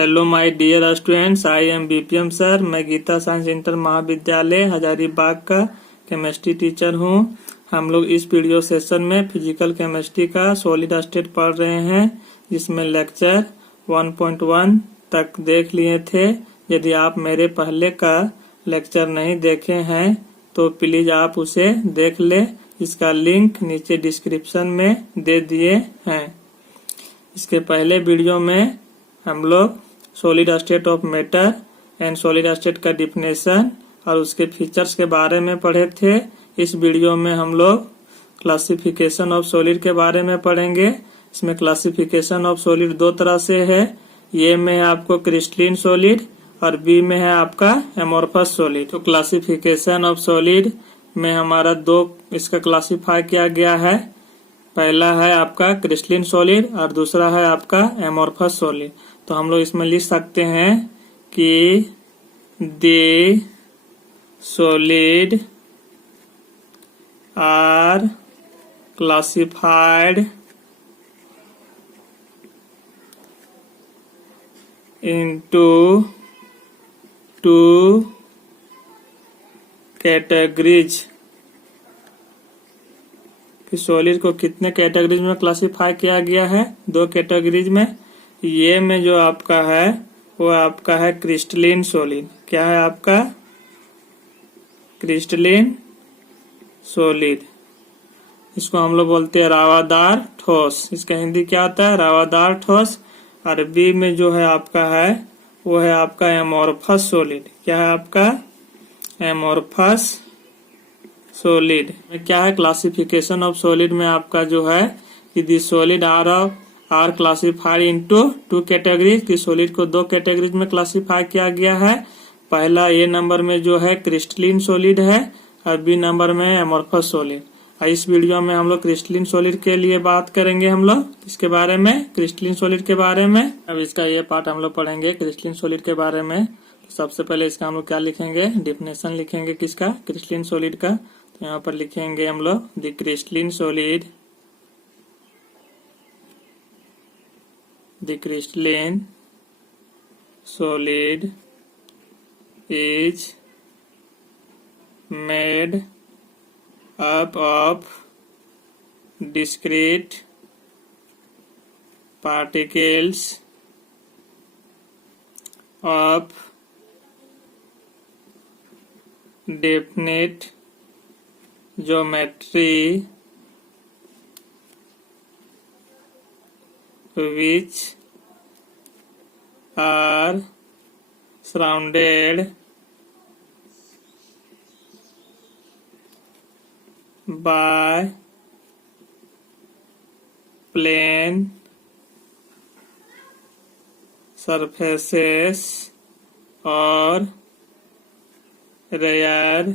Hello my dear students, I am BPM sir. मैं गीता science inter महाविद्यालय हजारीबाग का केमिस्ट्री टीचर हूँ। हम लोग इस वीडियो सेशन में फिजिकल केमिस्ट्री का सॉलिड स्टेट पढ़ रहे हैं, जिसमें लेक्चर 1.1 तक देख लिए थे। यदि आप मेरे पहले का लेक्चर नहीं देखे हैं तो प्लीज आप उसे देख ले। इसका लिंक नीचे डिस्क्रिप्शन में दे दिए हैं। इसके पहले वीडियो में हम लोग solid state of matter and solid state का डिफिनेशन और उसके फीचर्स के बारे में पढ़े थे। इस वीडियो में हम लोग क्लासिफिकेशन ऑफ सॉलिड के बारे में पढ़ेंगे। इसमें क्लासिफिकेशन ऑफ सॉलिड दो तरह से है। ए में है आपको क्रिस्टलिन सॉलिड और बी में है आपका एमोर्फस सॉलिड। तो क्लासिफिकेशन ऑफ सॉलिड में हमारा दो इसका क्लासिफाई किया गया है। पहला है आपका क्रिस्टलिन सॉलिड और दूसरा है आपका एमोर्फस सॉलिड। तो हम लोग इसमें लिख सकते हैं कि the solid are classified into two categories. कि सॉलिड को कितने कैटेगरीज में क्लासिफाई किया गया है? दो कैटेगरीज में। ये में जो आपका है वो आपका है क्रिस्टलिन सॉलिड। क्या है आपका? Crystalline solid. इसको हम लोग बोलते हैं रावादार ठोस। इसका हिंदी क्या होता है? रावादार ठोस। और बी में जो है आपका है वो है आपका एमोर्फस सॉलिड। क्या है आपका? Amorphous solid. में क्या है क्लासिफिकेशन ऑफ सॉलिड में आपका जो है कि the solid are classified into two categories. की सॉलिड को दो कैटेगरीज में क्लासिफाई किया गया है। पहला ए नंबर में जो है क्रिस्टलिन सॉलिड है और बी नंबर में एमोर्फस सॉलिड। इस वीडियो में हम लोग क्रिस्टलिन सॉलिड के लिए बात करेंगे। हम लोग इसके बारे में क्रिस्टलिन सॉलिड के बारे में अब इसका ये पार्ट हम लोग पढ़ेंगे क्रिस्टलिन सॉलिड के बारे में। तो सबसे पहले इसका हम लोग क्या लिखेंगे? डिफिनेशन लिखेंगे। किसका? क्रिस्टलिन सॉलिड का। तो यहाँ पर लिखेंगे हम लोग the crystalline solid, the crystalline solid is made up of discrete particles of definite geometry which are surrounded by plane surfaces or rare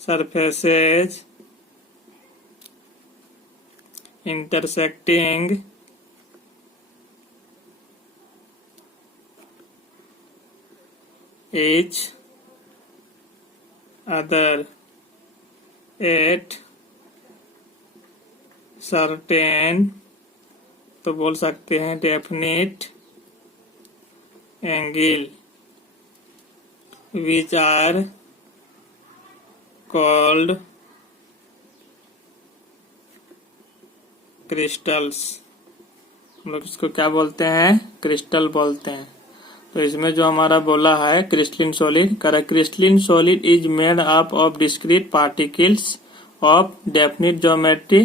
surfaces intersecting each other at certain, तो बोल सकते हैं definite angle, which are called crystals। हम लोग इसको क्या बोलते हैं? क्रिस्टल बोलते हैं। तो इसमें जो हमारा बोला है crystalline solid, crystalline solid is made up of discrete particles of definite geometry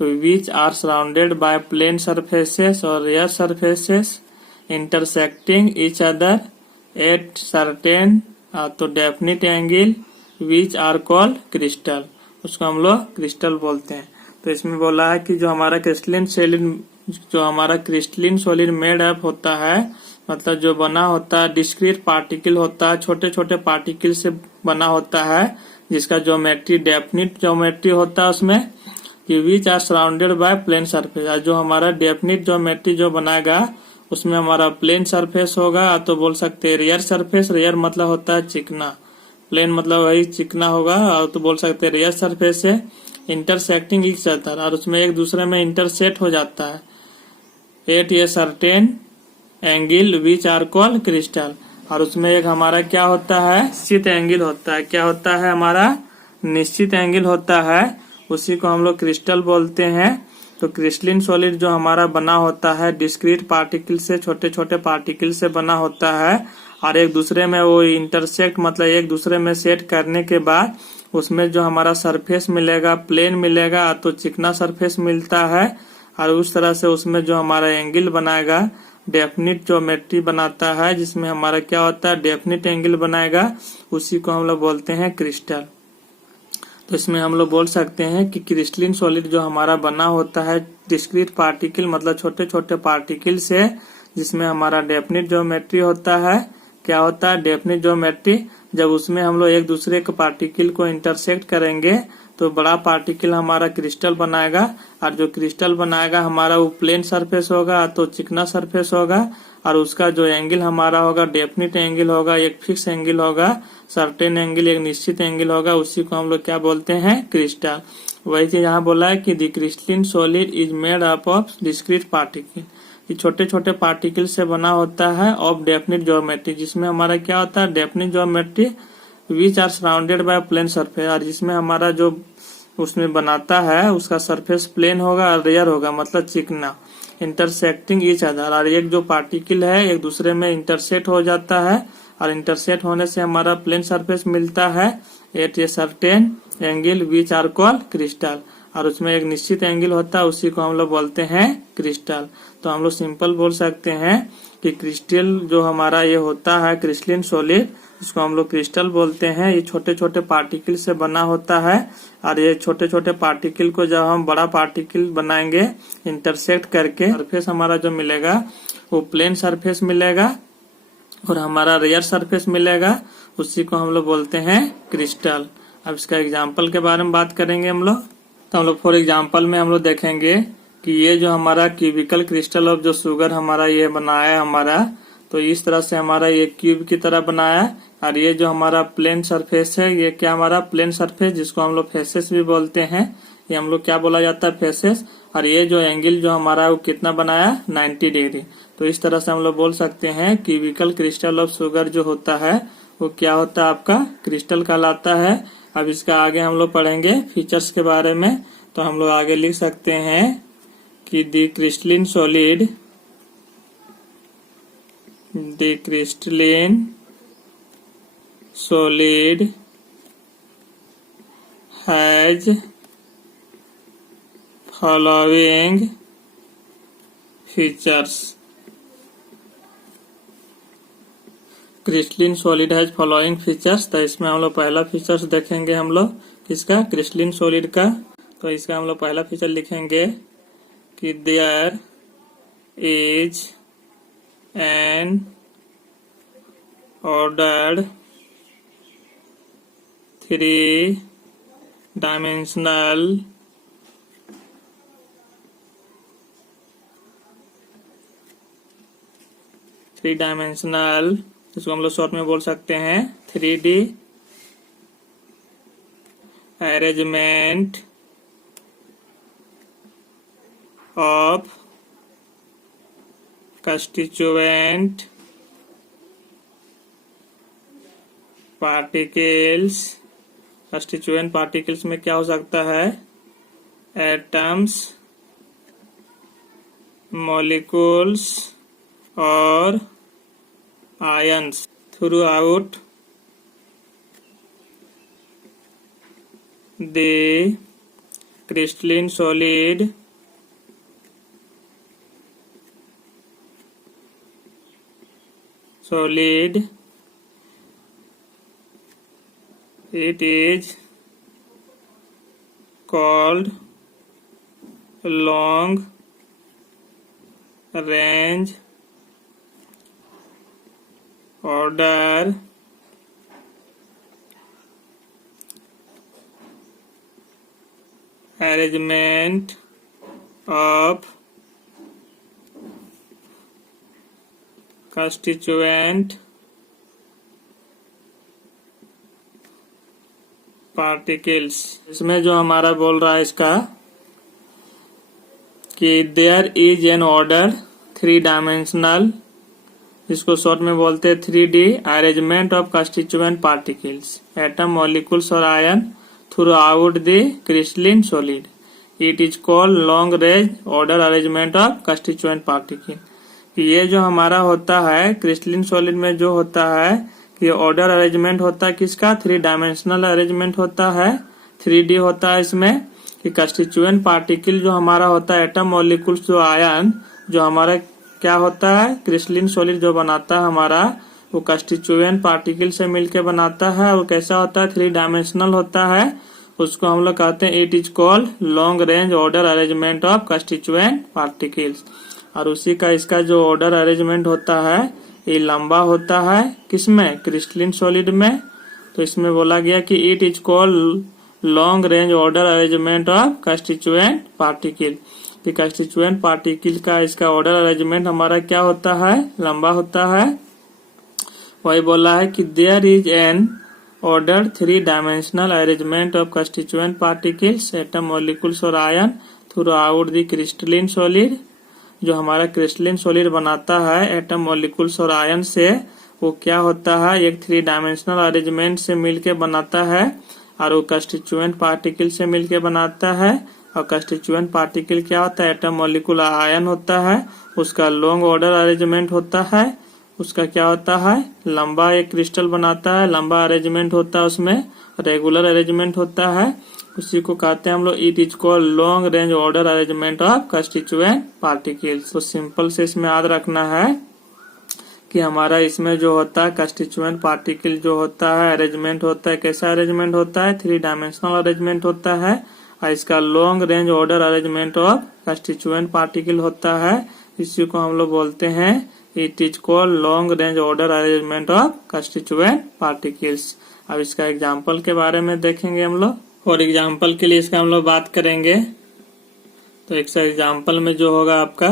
which are surrounded by plane surfaces और rare surfaces intersecting each other at certain तो definite angle which are called crystal. उसको हम लोग crystal बोलते हैं। तो इसमें बोला है कि जो हमारा क्रिस्टलिन सॉलिड मेड अप होता है, मतलब जो बना होता है डिस्क्रीट पार्टिकल होता है, छोटे छोटे पार्टिकल से बना होता है, जिसका ज्योमेट्री डेफिनिट ज्योमेट्री होता है उसमें कि which are surrounded by plane surface. जो हमारा डेफिनिट ज्योमेट्री जो बनाएगा उसमें हमारा प्लेन सरफेस होगा। तो बोल सकते हैं रेयर सरफेस। रेयर मतलब होता है चिकना, प्लेन मतलब वही चिकना होगा। और तो बोल सकते हैं रेयर सरफेस है इंटरसेक्टिंग ईच अदर, और उसमें एक दूसरे में इंटरसेक्ट हो जाता है। At a certain angle which are called crystal. और उसमें एक हमारा क्या होता है, निश्चित एंगल होता है। क्या होता है हमारा, निश्चित एंगल होता है, उसी को हम लोग क्रिस्टल बोलते हैं। तो क्रिस्टलिन सॉलिड जो हमारा बना होता है डिस्क्रीट पार्टिकल से, छोटे छोटे पार्टिकल से बना होता है, और एक दूसरे में वो इंटरसेक्ट मतलब एक दूसरे में सेट करने के बाद उसमें जो हमारा सरफेस मिलेगा प्लेन मिलेगा, तो चिकना सरफेस मिलता है, और उस तरह से उसमें जो हमारा एंगल बनाएगा डेफिनिट ज्योमेट्री बनाता है, जिसमें हमारा क्या होता है डेफिनिट एंगल बनाएगा, उसी को हम लोग बोलते हैं क्रिस्टल। तो इसमें हम लोग बोल सकते हैं कि क्रिस्टलिन सॉलिड जो हमारा बना होता है डिस्क्रीट पार्टिकल मतलब छोटे छोटे पार्टिकल से, जिसमें हमारा डेफिनिट ज्योमेट्री होता है। क्या होता है डेफिनिट ज्योमेट्री, जब उसमें हम लोग एक दूसरे के पार्टिकल को इंटरसेक्ट करेंगे तो बड़ा पार्टिकल हमारा क्रिस्टल बनाएगा, और जो क्रिस्टल बनाएगा हमारा वो प्लेन सरफेस होगा, तो चिकना सरफेस होगा, और उसका जो एंगल हमारा होगा डेफिनिट एंगल होगा, एक फिक्स एंगल होगा, सर्टेन एंगल एक निश्चित एंगल होगा, उसी को हम लोग क्या बोलते हैं क्रिस्टल। वही चीज यहाँ बोला है कि the crystalline solid is made up of discrete particle, ये छोटे छोटे पार्टिकल से बना होता है ऑफ डेफिनिट ज्योमेट्री, जिसमें हमारा क्या होता है definite geometry which are surrounded by plane surface, और जिसमें हमारा जो उसमें बनाता है उसका सरफेस प्लेन होगा और रेयर होगा मतलब चिकना, इंटरसेक्टिंग ईच अदर, और एक जो पार्टिकल है एक दूसरे में इंटरसेक्ट हो जाता है, और इंटरसेक्ट होने से हमारा प्लेन सरफेस मिलता है at a certain angle which are called crystal, और उसमें एक निश्चित एंगल होता है, उसी को हम लोग बोलते हैं क्रिस्टल। तो हम लोग सिंपल बोल सकते हैं कि क्रिस्टल जो हमारा ये होता है क्रिस्टलिन सॉलिड, इसको हम लोग क्रिस्टल बोलते हैं। ये छोटे छोटे पार्टिकल से बना होता है, और ये छोटे छोटे पार्टिकल को जब हम बड़ा पार्टिकल बनाएंगे इंटरसेक्ट करके, सरफेस हमारा जो मिलेगा वो प्लेन सरफेस मिलेगा और हमारा रेयर सरफेस मिलेगा, उसी को हम लोग बोलते हैं क्रिस्टल। अब इसका एग्जाम्पल के बारे में बात करेंगे हम लोग। तो हम लोग फॉर एग्जाम्पल में हम लोग देखेंगे कि ये जो हमारा क्यूबिकल क्रिस्टल ऑफ जो शुगर हमारा ये बनाया हमारा, तो इस तरह से हमारा ये क्यूब की तरह बनाया, और ये जो हमारा प्लेन सरफेस है ये क्या हमारा प्लेन सरफेस, जिसको हम लोग फेसेस भी बोलते हैं, ये हम लोग क्या बोला जाता है फेसेस। और ये जो एंगल जो हमारा वो कितना बनाया 90 डिग्री। तो इस तरह से हम लोग बोल सकते हैं क्यूबिकल क्रिस्टल ऑफ शुगर जो होता है वो क्या होता है आपका क्रिस्टल कहलाता है। अब इसका आगे हम लोग पढ़ेंगे फीचर्स के बारे में। तो हम लोग आगे लिख सकते हैं कि the crystalline solid has following features। Crystalline solid has following features. तो इसमें हम लोग पहला फीचर्स देखेंगे हम लोग किसका क्रिस्टलिन सॉलिड का। तो इसका हम लोग पहला फीचर लिखेंगे कि there is N ordered 3-dimensional इसको हम लोग शॉर्ट में बोल सकते हैं 3D arrangement of constituent particles. Constituent particles में क्या हो सकता है एटम्स, मॉलिक्यूल्स और ions through out the crystalline solid it is called long range order arrangement of constituent particles. इसमें जो हमारा बोल रहा है इसका कि there is an order 3 dimensional, जिसको शॉर्ट में बोलते हैं 3D arrangement of constituent particles, atom, molecules और ion throughout the crystalline solid. It is called long range order arrangement of constituent particle. ये जो हमारा होता है क्रिस्टलिन सॉलिड में जो होता है कि ऑर्डर अरेंजमेंट होता है किसका, 3 डायमेंशनल अरेंजमेंट होता है, 3D होता है इसमें कि कंस्टिट्यूएंट पार्टिकल जो हमारा होता है एटम, मॉलिक्यूल्स, जो आयन जो हमारा क्या होता है क्रिस्टलिन सॉलिड जो बनाता है हमारा वो कंस्टिट्यूएंट पार्टिकल से मिलके बनाता है और कैसा होता है 3 डायमेंशनल होता है. उसको हम लोग कहते हैं it is called long range order arrangement of constituent particles. और उसी का इसका जो ऑर्डर अरेंजमेंट होता है ये लंबा होता है किसमें, क्रिस्टलिन सॉलिड में. तो इसमें बोला गया कि it is called long range order arrangement of constituent particle. कि कंस्टिट्यूएंट पार्टिकल का इसका ऑर्डर अरेंजमेंट हमारा क्या होता है, लंबा होता है. वही बोला है कि there is an order 3 dimensional arrangement of constituent particles, atom, molecules और ion throughout the crystalline solid. जो हमारा क्रिस्टलिन सॉलिड बनाता है एटम, मॉलिक्यूल्स और आयन से वो क्या होता है एक 3 डायमेंशनल अरेंजमेंट से मिलके बनाता है और वो कंस्टिट्यूएंट पार्टिकल से मिलके बनाता है. और कंस्टिट्यूएंट पार्टिकल क्या होता है, एटम, मॉलिक्यूल, आयन होता है. उसका लॉन्ग ऑर्डर अरेंजमेंट होता है. उसका क्या होता है, लंबा एक क्रिस्टल बनाता है, लंबा अरेंजमेंट होता है, उसमें रेगुलर अरेंजमेंट होता है. उसी को कहते हैं हम लोग it is called long range order arrangement of constituent particles. तो सिंपल से इसमें याद रखना है कि हमारा इसमें जो होता है कंस्टिट्यूएंट पार्टिकल जो होता है अरेंजमेंट होता है, कैसा अरेंजमेंट होता है 3 डायमेंशनल अरेंजमेंट होता है. और इसका long range order arrangement of constituent particle होता है. इसी को हम लोग बोलते हैं it is called long range order arrangement of constituent particles. अब इसका एग्जाम्पल के बारे में देखेंगे हम लोग. और एग्जाम्पल के लिए इसका हम लोग बात करेंगे. तो एक एग्जाम्पल में जो होगा आपका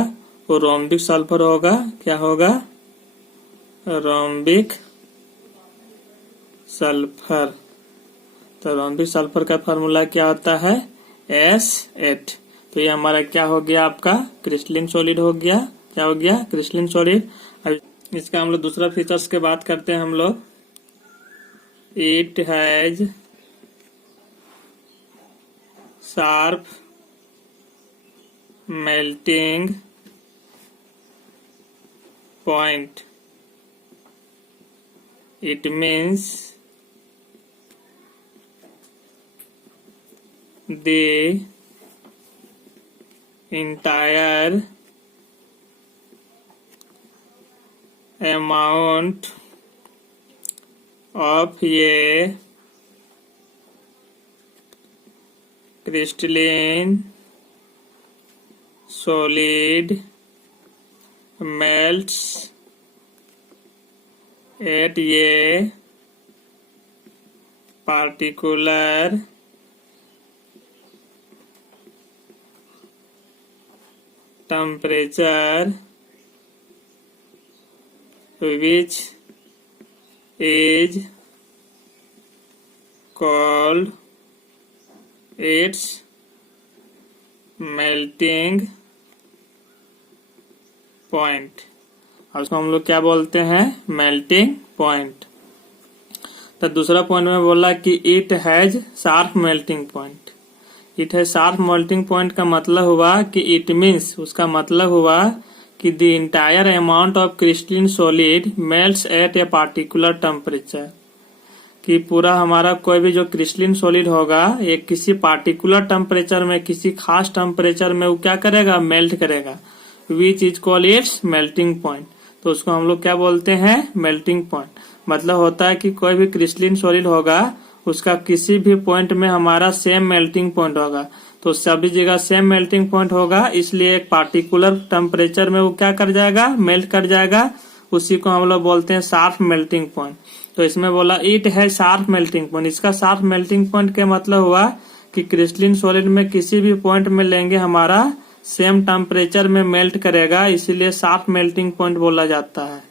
वो रोम्बिक सल्फर होगा. क्या होगा, रोम्बिक सल्फर. तो रोम्बिक सल्फर का फार्मूला क्या होता है S8. तो ये हमारा क्या हो गया आपका क्रिस्टलिन सॉलिड हो गया. क्या हो गया, क्रिस्टलिन सॉलिड. अब इसका हम लोग दूसरा फीचर्स के बात करते हैं हम लोग. It has sharp melting point. It means the entire amount of a crystalline solid melts at a particular temperature which is called its melting point. और उसको हम लोग क्या बोलते हैं, मेल्टिंग पॉइंट. तो दूसरा पॉइंट में बोला कि it has sharp melting point. It है शार्प मेल्टिंग पॉइंट का मतलब हुआ कि इट मीन्स, उसका मतलब हुआ कि the entire amount of crystalline solid melts at a particular temperature. कि पूरा हमारा कोई भी जो क्रिस्टलिन सॉलिड होगा ये किसी पार्टिकुलर टेम्परेचर में, किसी खास टेम्परेचर में वो क्या करेगा, मेल्ट करेगा. Which is called its melting point. तो उसको हम लोग क्या बोलते हैं, मेल्टिंग पॉइंट. मतलब होता है कि कोई भी क्रिस्टलिन सॉलिड होगा उसका किसी भी पॉइंट में हमारा सेम मेल्टिंग पॉइंट होगा. तो सभी जगह सेम मेल्टिंग पॉइंट होगा, इसलिए एक पार्टिकुलर टेम्परेचर में वो क्या कर जाएगा, मेल्ट कर जाएगा. उसी को हम लोग बोलते हैं शार्प मेल्टिंग पॉइंट. तो इसमें बोला इट है शार्प मेल्टिंग पॉइंट. इसका शार्प मेल्टिंग पॉइंट का मतलब हुआ कि क्रिस्टलिन सॉलिड में किसी भी पॉइंट में लेंगे हमारा सेम टेम्परेचर में मेल्ट करेगा, इसीलिए शार्प मेल्टिंग पॉइंट बोला जाता है.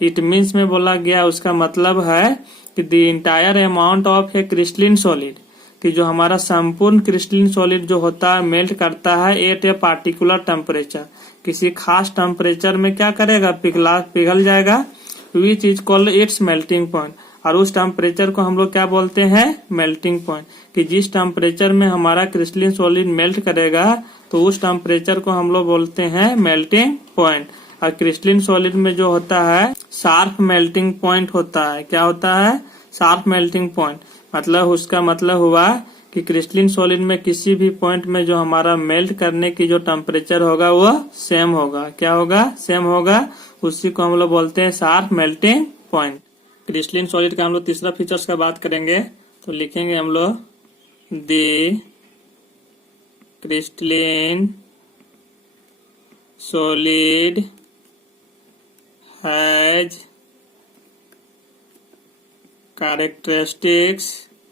इट मीन्स में बोला गया, उसका मतलब है कि the entire amount of A crystalline solid, कि जो हमारा संपूर्ण क्रिस्टलिन सॉलिड जो होता है मेल्ट करता है एट ए पार्टिकुलर टेम्परेचर, किसी खास टेम्परेचर में क्या करेगा, पिघल जाएगा। Which is called its melting point. और उस टेम्परेचर को हम लोग क्या बोलते हैं, मेल्टिंग पॉइंट। कि जिस टेम्परेचर में हमारा क्रिस्टलिन सॉलिड मेल्ट करेगा तो उस टेम्परेचर को हम लोग बोलते हैं मेल्टिंग पॉइंट। और क्रिस्टलिन सॉलिड में जो होता है शार्प मेल्टिंग पॉइंट होता है। क्या होता है, शार्प मेल्टिंग पॉइंट। मतलब उसका मतलब हुआ कि क्रिस्टलिन सॉलिड में किसी भी पॉइंट में जो हमारा मेल्ट करने की जो टेम्परेचर होगा वो सेम होगा। क्या होगा, सेम होगा। उसी को हम लोग बोलते हैं sharp melting point. Crystalline solid का हम लोग तीसरा फीचर्स का बात करेंगे तो लिखेंगे हम लोग the crystalline solid has characteristics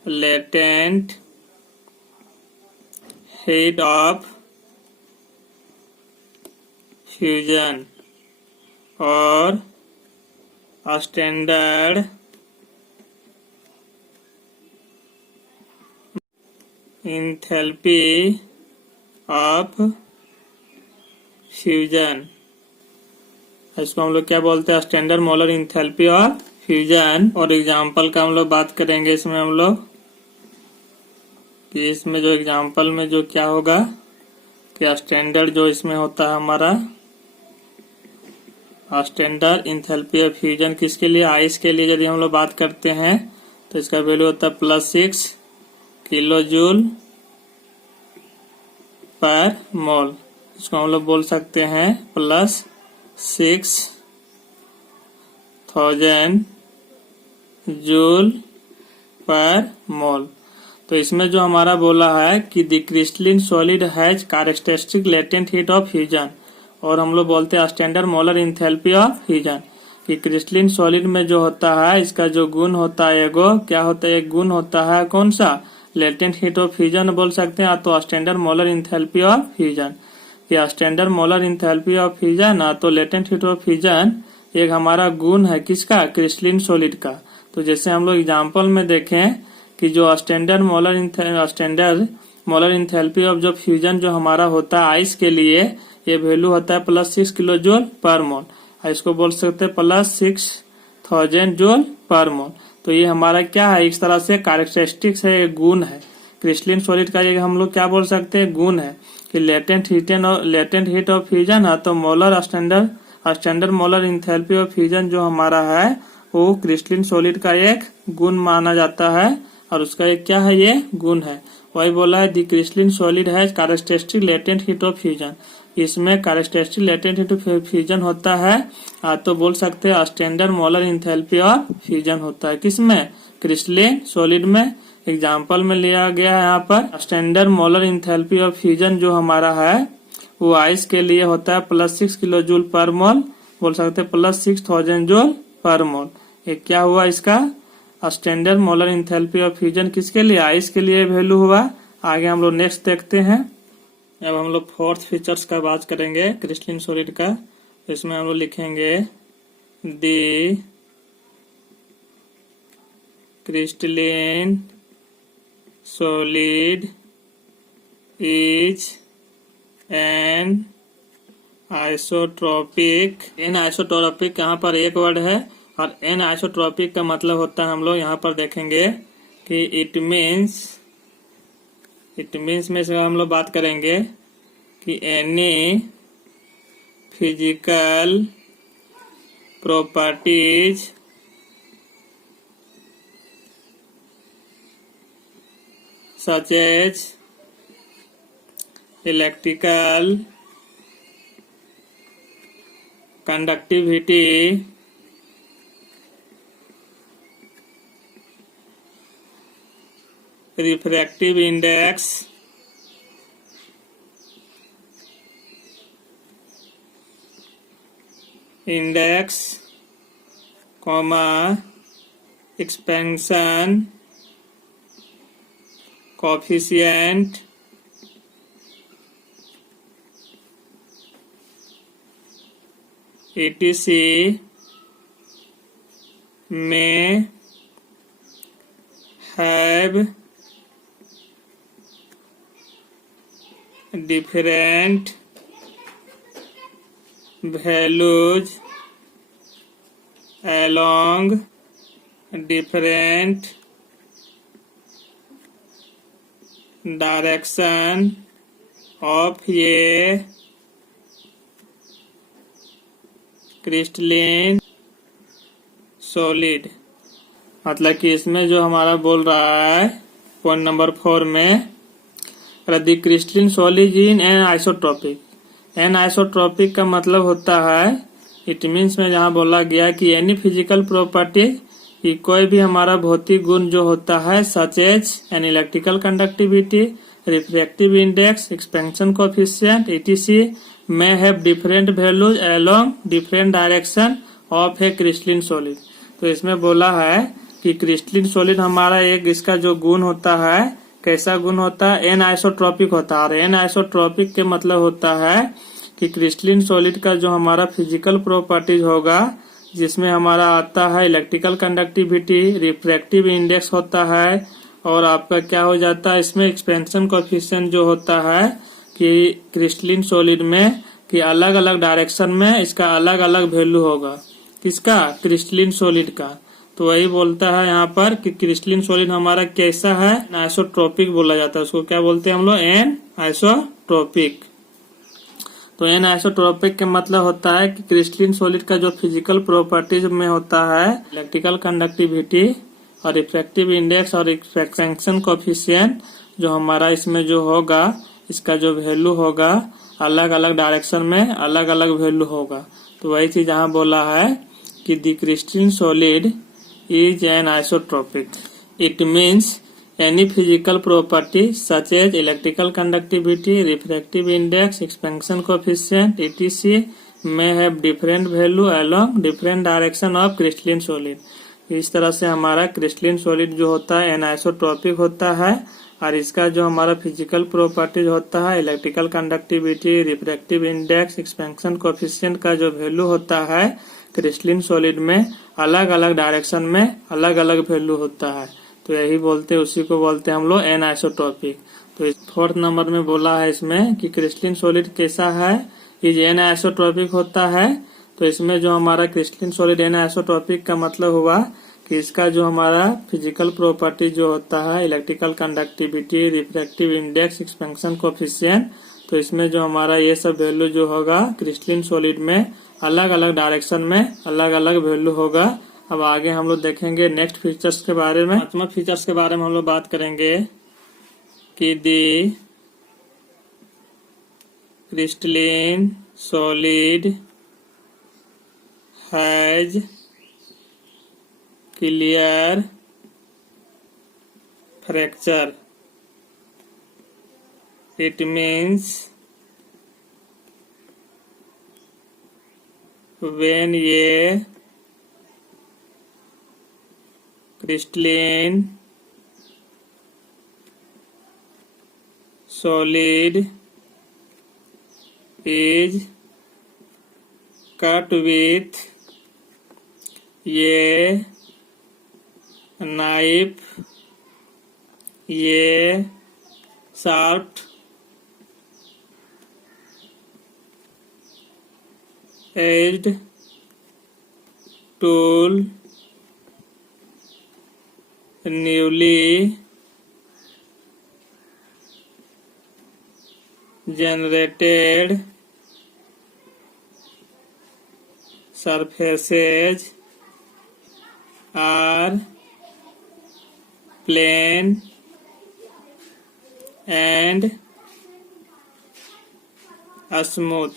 latent heat of fusion और standard enthalpy of fusion। इसको हम लोग क्या बोलते हैं, standard molar enthalpy of fusion. और एग्जाम्पल का हम लोग बात करेंगे इसमें हम लोग कि इसमें जो एग्जाम्पल में जो क्या होगा कि स्टैंडर्ड जो इसमें होता है हमारा स्टैंडर्ड इंथैल्पी ऑफ फ्यूजन किसके लिए, आइस के लिए यदि हम लोग बात करते हैं तो इसका वैल्यू होता है +6 किलो जूल पर मोल। इसको हम लोग बोल सकते हैं +6000 जूल पर मोल। तो इसमें जो हमारा बोला है कि the crystalline solid has characteristic latent heat of fusion और हम लोग बोलते हैं standard molar enthalpy of fusion. कि क्रिस्टलिन सॉलिड में जो होता है इसका जो गुण होता है एगो क्या होता है, एक गुण होता है कौन सा, लेटेंट हीट ऑफ फ्यूजन बोल सकते हैं। तो standard molar enthalpy of fusion या standard molar enthalpy of fusion तो लेटेंट हीट ऑफ फ्यूजन एक हमारा गुण है किसका, क्रिस्टलिन सॉलिड का। तो जैसे हम लोग एग्जांपल में देखें कि जो स्टैंडर्ड मोलर इंथैल्पी ऑफ जो फ्यूजन जो हमारा होता है आइस के लिए ये वैल्यू होता है +6 किलो जूल पर मोल। इसको बोल सकते हैं +6000 जूल पर मोल। तो ये हमारा क्या है, इस तरह से कैरेक्टरिस्टिक्स है, एक गुण है क्रिस्टलिन सॉलिड का। ये हम लोग क्या बोल सकते हैं, गुण है कि लेटेंट हीट ऑफ फ्यूजन है तो molar standard molar enthalpy of fusion जो हमारा है वो क्रिस्टलिन सॉलिड का एक गुण माना जाता है और उसका एक क्या है, ये गुण है। वही बोला है द क्रिस्टलिन सॉलिड है characteristic latent heat of fusion. इसमें characteristic latent heat of fusion होता है तो बोल सकते हैं standard molar enthalpy of fusion होता है किसमें, क्रिस्टलिन सॉलिड में। एग्जाम्पल में लिया गया है यहाँ पर standard molar enthalpy of fusion जो हमारा है वो आइस के लिए होता है +6 किलो जूल पर मोल, बोल सकते हैं +6000 जूल पर मोल। ये क्या हुआ इसका standard molar enthalpy of fusion किसके लिए, आइस के लिए वैल्यू हुआ। आगे हम लोग नेक्स्ट देखते हैं। अब हम लोग फोर्थ फीचर्स का बात करेंगे क्रिस्टलिन सॉलिड का। इसमें हम लोग लिखेंगे the crystalline solid is anisotropic. Anisotropic यहाँ पर एक वर्ड है और एन आइसोट्रोपिक का मतलब होता है हम लोग यहाँ पर देखेंगे कि इट मीन्स में से हम लोग बात करेंगे कि any physical properties such as electrical conductivity refractive index expansion coefficient etc may have different values along different direction of a crystalline solid। मतलब कि इसमें जो हमारा बोल रहा है पॉइंट नंबर 4 में, the crystalline solid in an isotropic. An isotropic का मतलब होता है, इट मीन्स में जहाँ बोला गया कि एनी फिजिकल प्रॉपर्टी, कि कोई भी हमारा भौतिक गुण जो होता है, such as an electrical conductivity, refractive index, expansion coefficient etc may have different values along different direction of a crystalline solid। तो इसमें बोला है कि क्रिस्टलिन सॉलिड हमारा एक इसका जो गुण होता है, कैसा गुण होता है, एन आइसोट्रॉपिक होता है। और एन आइसोट्रॉपिक के मतलब होता है कि क्रिस्टलिन सॉलिड का जो हमारा फिजिकल प्रॉपर्टीज होगा, जिसमें हमारा आता है इलेक्ट्रिकल कंडक्टिविटी, रिफ्रैक्टिव इंडेक्स होता है, और आपका क्या हो जाता है इसमें एक्सपेंशन कोएफिशिएंट जो होता है कि क्रिस्टलिन सॉलिड में कि अलग अलग डायरेक्शन में इसका अलग अलग वैल्यू होगा। किसका? क्रिस्टलिन सॉलिड का। तो वही बोलता है यहाँ पर कि क्रिस्टलिन सॉलिड हमारा कैसा है, आइसोट्रॉपिक बोला जाता है उसको। क्या बोलते हैं हम लोग? An isotropic. तो एन आइसोट्रॉपिक के मतलब होता है कि क्रिस्टलिन सॉलिड का जो फिजिकल प्रॉपर्टीज में होता है, इलेक्ट्रिकल कंडक्टिविटी और रिफ्रैक्टिव इंडेक्स और एक्सपेंशन कोएफिशिएंट जो हमारा इसमें जो होगा, इसका जो वैल्यू होगा अलग अलग डायरेक्शन में अलग अलग वैल्यू होगा। तो वही चीज यहाँ बोला है कि the crystalline solid is an isotropic। It means any physical property such as electrical conductivity, refractive index, expansion coefficient etc may have different value along different direction of crystalline solid। इस तरह से हमारा क्रिस्टलिन सॉलिड जो होता है anisotropic होता है, और इसका जो हमारा फिजिकल प्रॉपर्टीज होता है, electrical conductivity, refractive index, expansion coefficient का जो वैल्यू होता है क्रिस्टलिन सॉलिड में अलग अलग डायरेक्शन में अलग अलग वैल्यू होता है। तो यही बोलते हैं, उसी को बोलते हैं हम लोग एनाइसोट्रॉपिक। तो 4th नंबर में बोला है इसमें कि क्रिस्टलिन सॉलिड कैसा है, इज एनाइसोट्रॉपिक होता है। तो इसमें जो हमारा क्रिस्टलिन सॉलिड एनाइसोट्रॉपिक का मतलब हुआ कि इसका जो हमारा फिजिकल प्रॉपर्टी जो होता है, electrical conductivity, refractive index, expansion coefficient, तो इसमें जो हमारा ये सब वैल्यू जो होगा क्रिस्टलिन सॉलिड में अलग अलग डायरेक्शन में अलग अलग वैल्यू होगा। अब आगे हम लोग देखेंगे नेक्स्ट फीचर्स के बारे में। 5वां फीचर्स के बारे में हम लोग बात करेंगे कि the crystalline solid has clear fracture. It means when a crystalline solid is cut with a knife, a sharp edged tool, newly generated surfaces are plain and smooth।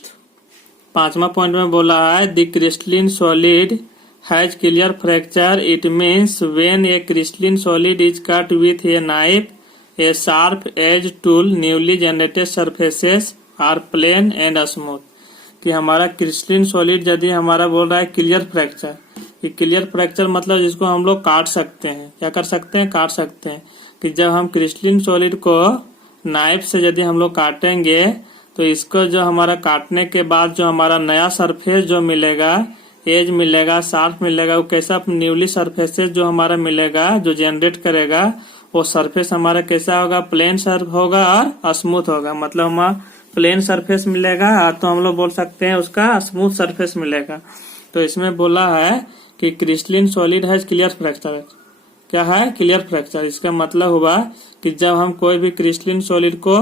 5वां पॉइंट में बोला है the crystalline solid has clear fracture. It means when a crystalline solid is cut with a knife, a sharp edge tool, newly generated surfaces are plane and smooth. कि हमारा crystalline solid यदि हमारा बोल रहा है क्लियर फ्रैक्चर, कि clear fracture मतलब जिसको हम लोग काट सकते हैं। क्या कर सकते हैं? काट सकते हैं। कि जब हम क्रिस्टलिन सॉलिड को नाइफ से यदि हम लोग काटेंगे तो इसको जो हमारा काटने के बाद जो हमारा नया सरफेस जो मिलेगा, एज मिलेगा, शार्प मिलेगा, वो कैसा न्यूली सरफेसेस जो हमारा मिलेगा, जो जनरेट करेगा, वो सरफेस हमारा कैसा होगा? प्लेन सर्फ होगा और स्मूथ होगा। मतलब हमारा प्लेन सरफेस मिलेगा, तो हम लोग बोल सकते हैं उसका स्मूथ सरफेस मिलेगा। तो इसमें बोला है कि क्रिस्टलिन सॉलिड है क्लियर फ्रैक्चर। क्या है? Clear fracture. इसका मतलब हुआ कि जब हम कोई भी क्रिस्टलिन सॉलिड को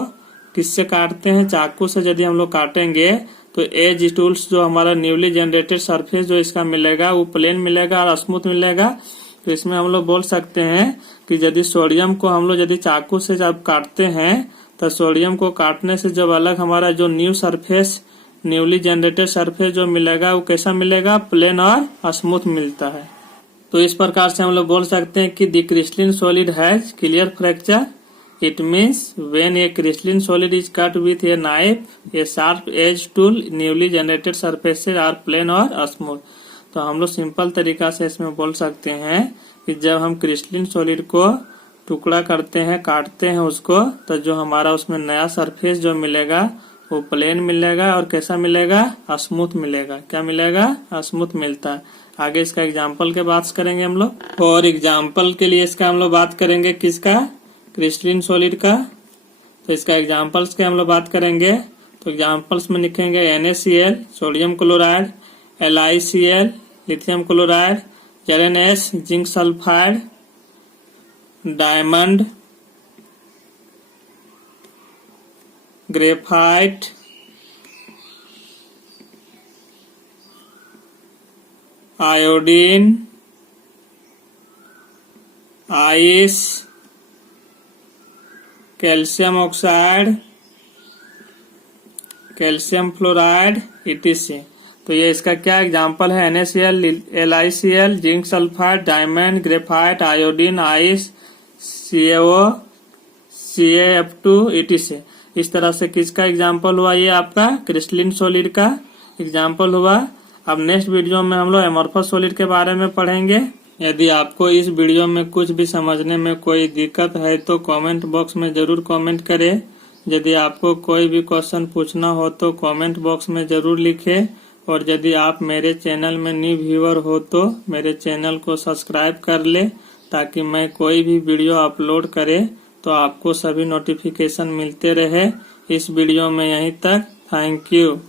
किससे काटते हैं, चाकू से यदि हम लोग काटेंगे तो एज टूल्स जो हमारा न्यूली जनरेटेड सरफेस जो इसका मिलेगा वो प्लेन मिलेगा और स्मूथ मिलेगा। तो इसमें हम लोग बोल सकते हैं कि यदि सोडियम को हम लोग यदि चाकू से जब काटते हैं तो सोडियम को काटने से जब अलग हमारा जो न्यूली जनरेटेड सरफेस जो मिलेगा वो कैसा मिलेगा? प्लेन और स्मूथ मिलता है। तो इस प्रकार से हम लोग बोल सकते हैं कि the crystalline solid has clear fracture. It means when a crystalline solid is cut with a knife, a sharp edge tool, newly generated surfaces are plain or smooth। तो हम लोग सिंपल तरीका से इसमें बोल सकते हैं कि जब हम क्रिस्टलिन सॉलिड को टुकड़ा करते हैं, काटते हैं उसको, तो जो हमारा उसमें नया सरफेस जो मिलेगा वो प्लेन मिलेगा और कैसा मिलेगा? स्मूथ मिलेगा। क्या मिलेगा? स्मूथ मिलता है। आगे इसका एग्जाम्पल के बात करेंगे हम लोग। और एग्जाम्पल के लिए इसका हम लोग बात करेंगे किसका? क्रिस्टलिन सॉलिड का। तो इसका एग्जांपल्स के हम लोग बात करेंगे। तो एग्जांपल्स में लिखेंगे NaCl sodium chloride, LiCl lithium chloride, ZnS zinc sulphide, diamond, graphite, iodine, ice, calcium oxide, calcium fluoride etc। तो ये इसका क्या एग्जांपल है? NaCl, LiCl, zinc sulphide, diamond, graphite, iodine, ice, CaO, CaF2 etc। इस तरह से किसका एग्जांपल हुआ? ये आपका क्रिस्टलिन सॉलिड का एग्जांपल हुआ। अब नेक्स्ट वीडियो में हम लोग एमोर्फस सॉलिड के बारे में पढ़ेंगे। यदि आपको इस वीडियो में कुछ भी समझने में कोई दिक्कत है तो कमेंट बॉक्स में जरूर कमेंट करें। यदि आपको कोई भी क्वेश्चन पूछना हो तो कमेंट बॉक्स में जरूर लिखें। और यदि आप मेरे चैनल में न्यू व्यूअर हो तो मेरे चैनल को सब्सक्राइब कर ले, ताकि मैं कोई भी वीडियो अपलोड करे तो आपको सभी नोटिफिकेशन मिलते रहे। इस वीडियो में यहीं तक। Thank you.